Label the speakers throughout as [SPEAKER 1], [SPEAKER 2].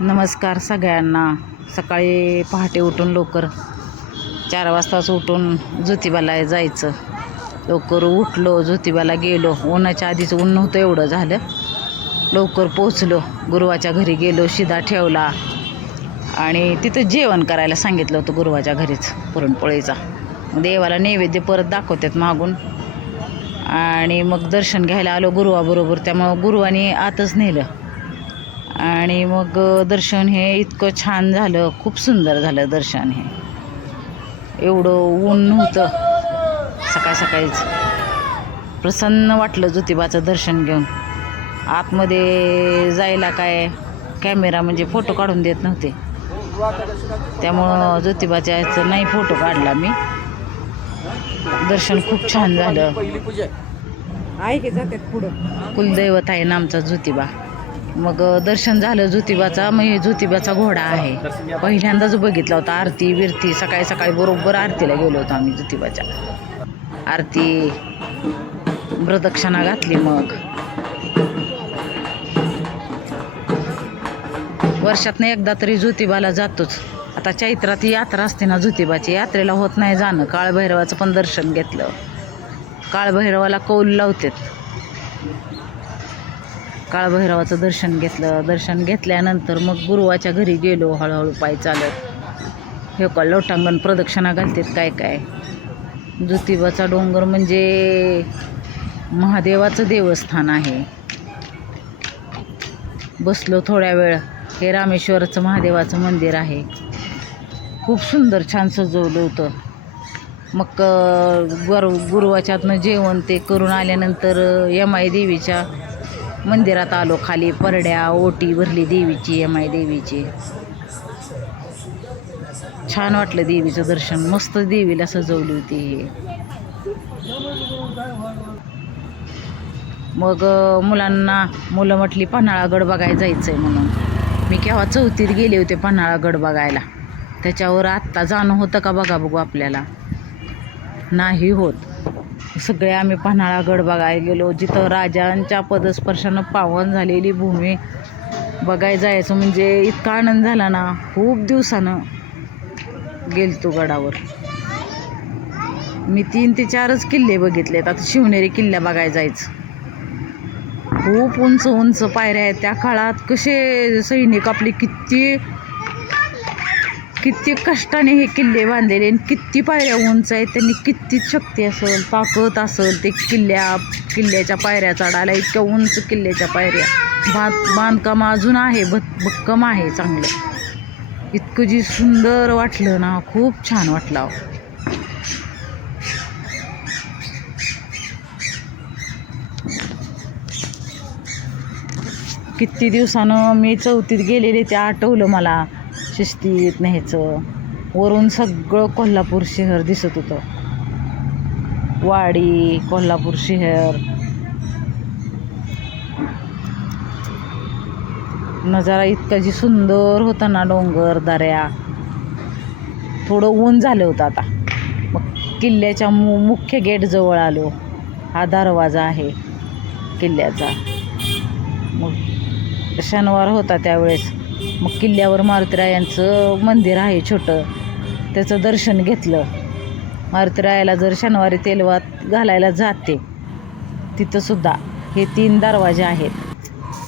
[SPEAKER 1] नमस्कार सगळ्यांना. सकाळी पहाटे उठून लवकर चार वाजताच उठून ज्योतिबाला जायचं. लवकर उठलो ज्योतिबाला गेलो. उन्हाच्या आधीच ऊन नव्हतं एवढं झालं. लवकर पोचलो गुरुवाच्या घरी गेलो शिदा ठेवला. आणि तिथं जेवण करायला सांगितलं होतं गुरुवाच्या घरीच पुरणपोळीचा. देवाला नैवेद्य परत दाखवतात मागून. आणि मग दर्शन घ्यायला आलो गुरुवाबरोबर. त्यामुळं गुरुवाने आतच नेलं. आणि मग दर्शन हे इतकं छान झालं खूप सुंदर झालं दर्शन हे. एवढं ऊन नव्हतं. सकाळ सकाळीच. प्रसन्न वाटलं ज्योतिबाचं दर्शन घेऊन. आतमध्ये जायला काय कॅमेरा म्हणजे फोटो काढून देत नव्हते. त्यामुळं ज्योतिबाच्या याचं नाही फोटो काढला मी. दर्शन खूप छान झालं.
[SPEAKER 2] आहे. की जातात पुढं?
[SPEAKER 1] कुलदैवत आहे नामचा ज्योतिबा. मग दर्शन झालं ज्योतिबाचा मग हे ज्योतिबाचा घोडा आहे. पहिल्यांदाच बघितला होता आरती बिरती सकाळी सकाळी बरोबर आरतीला गेलो होतो आम्ही ज्योतिबाच्या. आरती प्रदक्षिणा घातली मग. वर्षातनं एकदा तरी ज्योतिबाला जातोच. आता चैत्रात यात्रा असते ना ज्योतिबाची यात्रेला होत नाही जाणं. काळभैरवाचं पण दर्शन घेतलं. काळभैरवाला कौल लावतात. काळभैरवाचं दर्शन घेतलं. दर्शन घेतल्यानंतर मग गुरुवाच्या घरी गेलो हळूहळू पाय चालत. हे का लोटांगण प्रदक्षिणा घालतात काय काय? ज्योतिबाचा डोंगर म्हणजे महादेवाचं देवस्थान आहे. बसलो थोड्या वेळ. हे रामेश्वरचं महादेवाचं मंदिर आहे. खूप सुंदर छान सजवलं होतं. मग गुरु गुरुवाच्यातनं जेवण ते करून आल्यानंतर यमाई देवीच्या मंदिरात आलो खाली परड्या ओटी भरली देवीची यमाई देवीची. छान वाटलं देवीचं दर्शन. मस्त देवीला सजवली होती हे. मग मुलांना मुलं म्हटली पन्हाळागड बघायला जायचं आहे म्हणून. मी केव्हा चौथीत गेले होते पन्हाळागड बघायला. त्याच्यावर आत्ता जाणं होतं का बघा बघू आपल्याला. नाही होत. सगळे आम्ही पन्हाळागड बघायला गेलो. जिथं राजांच्या पदस्पर्शानं पावन झालेली भूमी बघायला जायचं. म्हणजे इतका आनंद झाला ना. खूप दिवसानं गेलतो गडावर. मी तीन ते चारच किल्ले बघितलेत. आता शिवनेरी किल्ला बघायला जायचं. खूप उंच उंच पायऱ्या आहेत. त्या काळात कसे सैनिक आपले किती किती कष्टाने हे किल्ले बांधलेले आणि किती पायऱ्या उंच आहेत त्यांनी किती शक्ती असेल ताकद असेल ते किल्ल्या किल्ल्याच्या पायऱ्या चढायला इतक्या उंच किल्ल्याच्या पायऱ्या. बांध बांधकाम अजून आहे भक भक्कम आहे चांगलं. इतकं जी सुंदर वाटलं ना खूप छान वाटलं अहो. किती दिवसानं मी चौथीत गेलेले ते आठवलं मला. शिस्तीत न्यायचं. वरून सगळं कोल्हापूर शहर दिसत होतं. वाडी कोल्हापूर शहर. नजारा इतका जी सुंदर होता ना डोंगर दऱ्या. थोडं ऊन झालं होतं आता. मग किल्ल्याच्या मु मुख्य गेटजवळ आलो. हा दरवाजा आहे किल्ल्याचा. मग शनिवार होता त्यावेळेस. मग किल्ल्यावर मारुतीरायांचं मंदिर आहे छोटं. त्याचं दर्शन घेतलं. मारुतीरायाला जर शनिवारी तेलवात घालायला जाते तिथंसुद्धा हे तीन दरवाजे आहेत.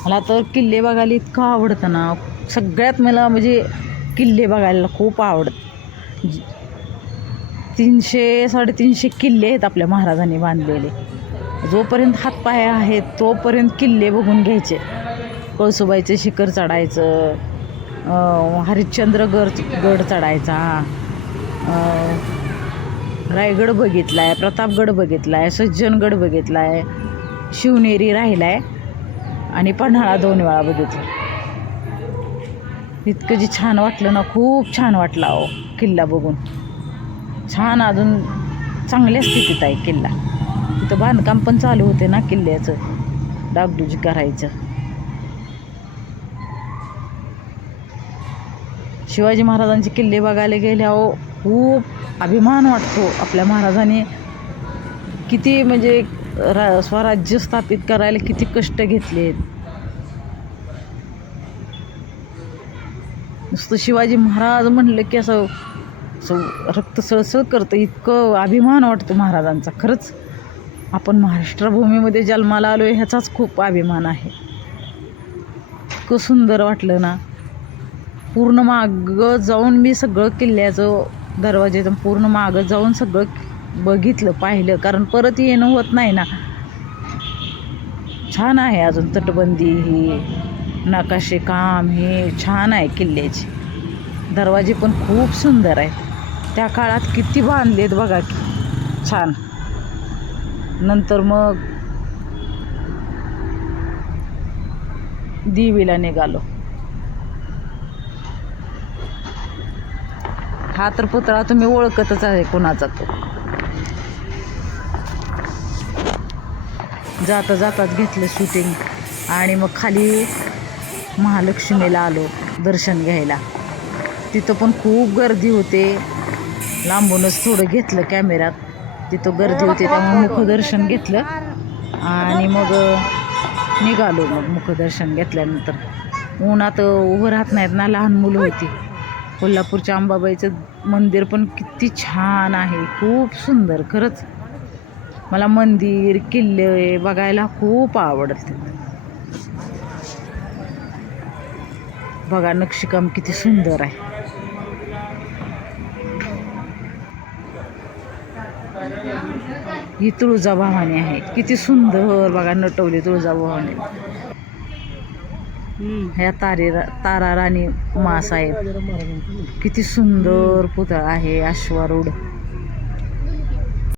[SPEAKER 1] मला तर किल्ले बघायला इतकं आवडतं ना. सगळ्यात मला म्हणजे किल्ले बघायला खूप आवडत. तीनशे साडेतीनशे किल्ले आहेत आपल्या महाराजांनी बांधलेले. जोपर्यंत हातपाय आहेत तोपर्यंत किल्ले बघून घ्यायचे. कळसुबाईचं शिखर चढायचं. अं, हरिश्चंद्रगड गड चढायचा. रायगड बघितला आहे प्रतापगड बघितला आहे सज्जनगड बघितला आहे शिवनेरी राहिला आहे आणि पन्हाळा दोन वेळा बघितला. इतकं जे छान वाटलं ना खूप छान वाटलं अहो किल्ला बघून. छान अजून चांगल्या स्थितीत आहे किल्ला. तिथं बांधकाम पण चालू होते ना किल्ल्याचं डागडुजी करायचं. शिवाजी महाराजांचे किल्ले बघायला गेल्यावर खूप अभिमान वाटतो आपल्या महाराजांनी. किती म्हणजे रा स्वराज्य स्थापित करायला किती कष्ट घेतलेत नुसतं शिवाजी महाराज म्हणलं की असं असं रक्त सळसळ करतं इतकं अभिमान वाटतो महाराजांचा. खरंच आपण महाराष्ट्रभूमीमध्ये जन्माला आलो आहे ह्याचाच खूप अभिमान आहे. इतकं सुंदर वाटलं ना. पूर्ण मागं जाऊन मी सगळं किल्ल्याचं दरवाजेचं पूर्ण मागं जाऊन सगळं बघितलं पाहिलं. कारण परत येणं होत नाही ना. छान आहे अजून तटबंदी ही नकाशे काम हे छान आहे किल्ल्याचे. दरवाजे पण खूप सुंदर आहेत. त्या काळात किती बांधलेत बघा की छान. नंतर मग देवीला निघालो. हा तर पुतळा तुम्ही ओळखतच आहे कोणाचा तो. जाता जाताच घेतलं शूटिंग आणि मग खाली महालक्ष्मीला आलो दर्शन घ्यायला. तिथं पण खूप गर्दी होते. लांबूनच थोडं घेतलं कॅमेऱ्यात तिथं गर्दी होते त्यामुळे मुखदर्शन घेतलं. आणि मग निघालो मग मुखदर्शन घेतल्यानंतर. उन्हात उभं राहत नाहीत ना लहान मुलं होती. कोल्हापूरच्या अंबाबाईचं मंदिर पण किती छान आहे. खूप सुंदर खरंच. मला मंदिर किल्ले बघायला खूप आवडते बघा नक्षीकाम किती सुंदर आहे. ही तुळजाभवानी आहे. किती सुंदर बघा नटवली तुळजाभवानी. ह्या तारे तारा राणी मास किती सुंदर पुतळा आहे अश्वारूढ.